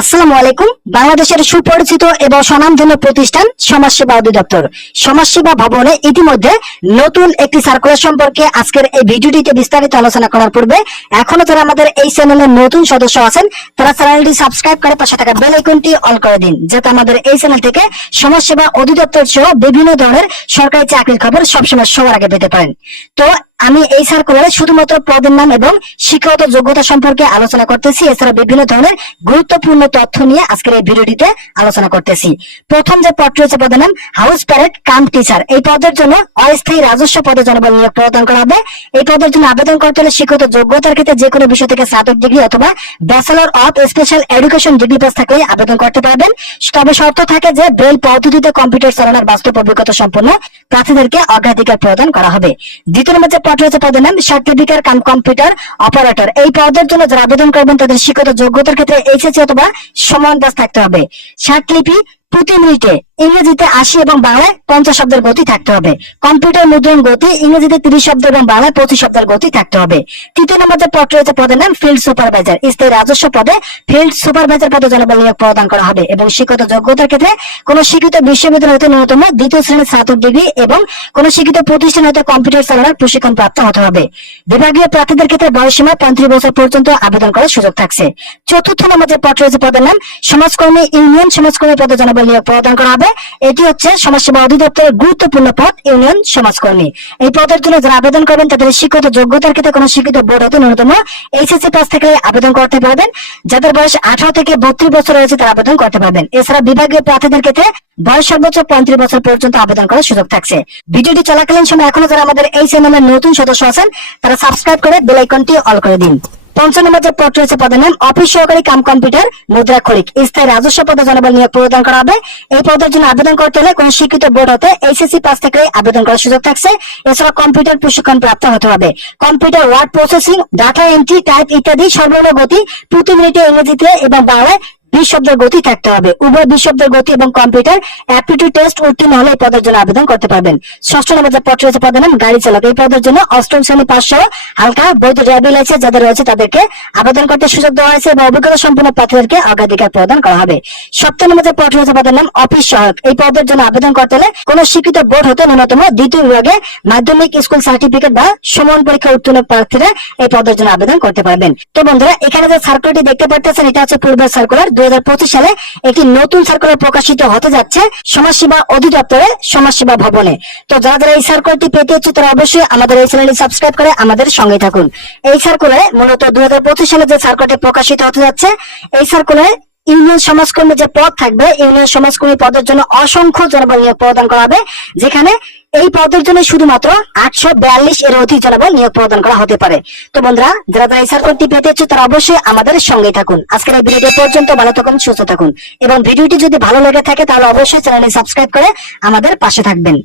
আসসালামু আলাইকুম। বাংলাদেশের সুপরিচিত এবং স্বনামধন্য প্রতিষ্ঠান সমাজসেবা অধিদপ্তর। সমাজসেবা ভবনে ইতিমধ্যে নতুন একটি সার্কুলার সম্পর্কে আজকের এই ভিডিওটিতে বিস্তারিত আলোচনা করার পূর্বে এখনও যারা আমাদের এই চ্যানেলের নতুন সদস্য আছেন, তারা চ্যানেলটি সাবস্ক্রাইব করে পাশে থাকা বেল আইকনটি অল করে দিন, যাতে আমাদের এই চ্যানেল থেকে সমাজসেবা অধিদপ্তর সহ বিভিন্ন ধরনের সরকারি চাকরির খবর সবসময় সবার আগে পেতে পারেন। তো আমি এই সার্কুলারে শুধুমাত্র পদের নাম এবং শিক্ষাগত যোগ্যতা সম্পর্কে আলোচনা করতেছি, এছাড়া বিভিন্ন ধরনের গুরুত্বপূর্ণ তথ্য নিয়ে আজকের এই ভিডিওটিতে আলোচনা করতেছি। প্রথম যে পদটি হচ্ছে পদের নাম হাউস প্যারেড কাম টিচার এই পদের জন্য অস্থায়ী রাজস্ব পদে জনবল নিয়োগ প্রদান করা হবে। এই পদের জন্য আবেদন করতে হলে শিক্ষাগত যোগ্যতার ক্ষেত্রে যে কোনো বিষয় থেকে স্নাতক ডিগ্রি অথবা bachelor of special education degree pass থাকলে আবেদন করতে পারবেন। তবে শর্ত থাকে যে ব্রেল পদ্ধতিতে কম্পিউটার চালানোর বাস্তব অভিজ্ঞতা সম্পন্ন প্রার্থীদেরকে অগ্রাধিকার প্রদান করা হবে। দ্বিতীয় নম্বর যে হচ্ছে পদের নাম সার্টিফিকেট কাম কম্পিউটার অপারেটর। এই পদের জন্য যারা আবেদন করবেন, তাদের শিক্ষিত যোগ্যতার ক্ষেত্রে এইচএসসি অথবা সমান দাস থাকতে হবে। ষাটলিপি প্রতি মিনিটে ইংরেজিতে আশি এবং বাংলায় পঞ্চাশ শব্দের গতি থাকতে হবে। কম্পিউটার মুদ্রণ গতি ইংরেজিতে তিরিশ শব্দ এবং বাংলায় পঁচিশ শব্দের গতি থাকতে হবে। তৃতীয় নম্বর পদ রয়েছে, পদের নাম ফিল্ড সুপারভাইজার স্থায়ী রাজস্ব পদে ফিল্ড সুপারভাইজার পদে জনবল নিয়োগ প্রদান করা হবে এবং শিক্ষিত যোগ্যতার ক্ষেত্রে কোন শিক্ষিত বিশ্ববিদ্যালয় হতে ন্যূনতম দ্বিতীয় শ্রেণির স্নাতক ডিগ্রি এবং কোন শিক্ষিত প্রতিষ্ঠান হতে কম্পিউটার চালানোর প্রশিক্ষণ প্রাপ্ত হতে হবে। বিভাগীয় প্রার্থীদের ক্ষেত্রে বয়সীমা পঁয়ত্রিশ বছর পর্যন্ত আবেদন করার সুযোগ থাকছে। চতুর্থ নম্বর পদ রয়েছে, পদের নাম সমাজকর্মী ইউনিয়ন সমাজকর্মী পদে জনবল নিয়োগ প্রদান করা হবে। এটি হচ্ছে সমাজসেবা অধিদপ্তরের গুরুত্বপূর্ণ পদ, ইউনিয়ন সমাজকর্মী। এই পদের জন্য যারা আবেদন করবেন, তাদের শিক্ষিত যোগ্যতার ক্ষেত্রে কোনো শিক্ষিত বোর্ড হতে ন্যূনতম এইচএসসি পাস থেকে আবেদন করতে পারবেন। যাদের বয়স আঠারো থেকে বত্রিশ বছর রয়েছে, তারা আবেদন করতে পারবেন। এছাড়া বিভাগীয় প্রার্থীদের ক্ষেত্রে বয়স সর্বোচ্চ পঁয়ত্রিশ বছর পর্যন্ত আবেদন করার সুযোগ থাকছে। ভিডিওটি চলাকালীন সময় এখনও যারা আমাদের এই চ্যানেলের নতুন সদস্য আছেন, তারা সাবস্ক্রাইব করে বেল আইকনটি অল করে দিন। পঞ্চম নম্বর পদ রয়েছে পদের নাম অফিস সহকারী কাম কম্পিউটার মুদ্রা খরিক স্থায়ী রাজস্ব পদে জনবল নিয়োগ প্রদান করা হবে। এই পদের জন্য আবেদন করতে হলে কোন শিক্ষিত বোর্ড হতে এইচএসসি পাস থেকে আবেদন করার সুযোগ থাকছে। এছাড়া কম্পিউটার প্রশিক্ষণ প্রাপ্ত হতে হবে। Computer word processing data entry type ইত্যাদি সর্বনিম্ন গতি প্রতি মিনিটে ইংরেজিতে এবং বাংলায় বিশ শব্দের গতি থাকতে হবে। উভয় বিশ শব্দের গতি এবং কম্পিউটার অ্যাপটিটিউড টেস্ট উত্তীর্ণ হলে এই পদের জন্য আবেদন করতে পারবেন। ষষ্ঠ নম্বর যে পদ রয়েছে, পদের নাম গাড়ি চালক। এই পদের জন্য অষ্টম শ্রেণি পাঁচ সহ হালকা বৈধ ড্রাইভিং লাইসেন্স যাদের রয়েছে তাদেরকে আবেদন করতে সুযোগ দেওয়া হয়েছে এবং অভিজ্ঞতা সম্পন্ন প্রার্থীদেরকে অগ্রাধিকার প্রদান করা হবে। সপ্তম নম্বর যে পদ রয়েছে, পদের নাম অফিস সহায়ক। এই পদের জন্য আবেদন করতে হলে কোন শিক্ষিত বোর্ড হতে ন্যূনতম দ্বিতীয় বিভাগে মাধ্যমিক, স্কুল সার্টিফিকেট বা সমান পরীক্ষা উত্তীর্ণ প্রার্থীরা এই পদের জন্য আবেদন করতে পারবেন। তো বন্ধুরা, এখানে যে সার্কুলারটি দেখতে পাচ্ছেন এটা হচ্ছে পূর্বের সার্কুলার দুই সালে একটি নতুন সার্কুলার প্রকাশিত হতে যাচ্ছে সমাজসেবা অধিদপ্তরে সমাজসেবা ভবনে। তো যারা যারা এই সার্কুলারটি পেতে হচ্ছে তারা অবশ্যই আমাদের এই চ্যানেলটি সাবস্ক্রাইব করে আমাদের সঙ্গে থাকুন। এই সার্কুলারে মূলত দুই হাজার পঁচিশ সালে যে সার্কুলারটি প্রকাশিত হতে যাচ্ছে, এই সার্কুলারে ইউনিয়ন সমাজকর্মী যে পদ থাকবে, ইউনিয়ন সমাজকর্মী পদের জন্য অসংখ্য জনবল নিয়োগ প্রদান করা হবে, যেখানে এই পদের জন্য শুধুমাত্র আটশো বিয়াল্লিশ এর অধিক জনবল নিয়োগ প্রদান করা হতে পারে। তো বন্ধুরা, যারা যারা এই সার্কুলটি পেতে হচ্ছে তারা অবশ্যই আমাদের সঙ্গেই থাকুন। আজকের এই ভিডিওটি পর্যন্ত, ভালো থাকুন, সুস্থ থাকুন। এবং ভিডিওটি যদি ভালো লেগে থাকে, তাহলে অবশ্যই চ্যানেলটি সাবস্ক্রাইব করে আমাদের পাশে থাকবেন।